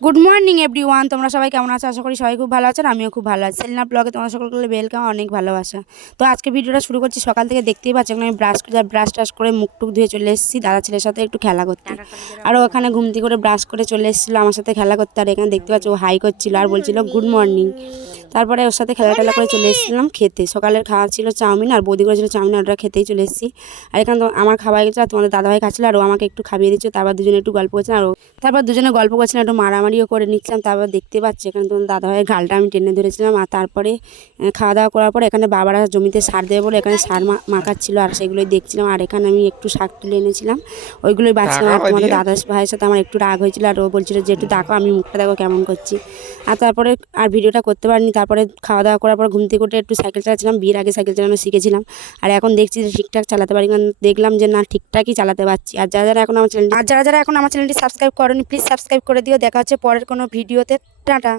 Good morning every one তোমরা সবাই কেমন আছো? আশা করি সবাই খুব ভালো আছেন আমিও খুব ভালো আছি। সেলিনা ব্লগে তোমরা সকলকে ওয়েলকাম অনেক ভালোবাসা। তো আজকে ভিডিওটা শুরু করছি সকাল থেকে দেখতেই পাচ্ছি এখন আমি ব্রাশ ব্রাশ টাশ করে মুখ টুক ধুয়ে চলে এসেছি। দাদা ছেলের সাথে একটু খেলা করতে। আর ওখানে ঘুমতি করে ব্রাশ করে চলে এসেছিল আমার সাথে খেলা করতে। আর এখানে দেখতে পাচ্ছি ও হাই করছিল আর বলছিল গুড মর্নিং তারপরে ওর সাথে খেলা টেলা করে চলে এসেছিলাম খেতে। সকালের খাওয়া ছিল চাউমিন আর বৌদি করেছিল চাউমিন ওটা খেতেই চলে এসেছি। আর এখানে তো আমার খাওয়া হয়ে গেছে আর তোমাদের দাদাভাই খাচ্ছিল আর ও আমাকে একটু খাইয়ে দিচ্ছে তারপর দুজনে একটু গল্প করছিলাম আর তারপর দুজনে গল্প করছিলাম একটু মারামারিও করে নিচ্ছিলাম তারপর দেখতে পাচ্ছি এখানে তোমার দাদাভাইয়ের গালটা আমি টেনে ধরেছিলাম আর তারপরে খাওয়া দাওয়া করার পর এখানে বাবারা জমিতে সার দেবে বলে এখানে সার মাখাচ্ছিল আর সেগুলোই দেখছিলাম আর এখানে আমি একটু শাক তুলে এনেছিলাম। ওইগুলোই বাঁচছিলাম। আর তোমাদের দাদা ভাইয়ের সাথে আমার একটু রাগ হয়েছিল আর ও বলছিল যে একটু দেখো আমি মুখটা দেখো কেমন করছি। আর তারপরে আর ভিডিওটা করতে পারিনি। তারপরে খাওয়া দাওয়া করার পর ঘুম থেকে উঠে একটু সাইকেল চালাচ্ছিলাম। বিয়ের আগে সাইকেল চালানো শিখেছিলাম। আর এখন দেখছি যে ঠিকঠাক চালাতে পারি কারণ দেখলাম যে না, ঠিকঠাকই চালাতে পারছি। আর যারা যারা এখন আমার চ্যানেল আর যারা যারা এখন আমার চ্যানেলটি সাবস্ক্রাইব করেনি প্লিজ সাবস্ক্রাইব করে দিও। দেখা হচ্ছে পরের কোনো ভিডিওতে। টাটা।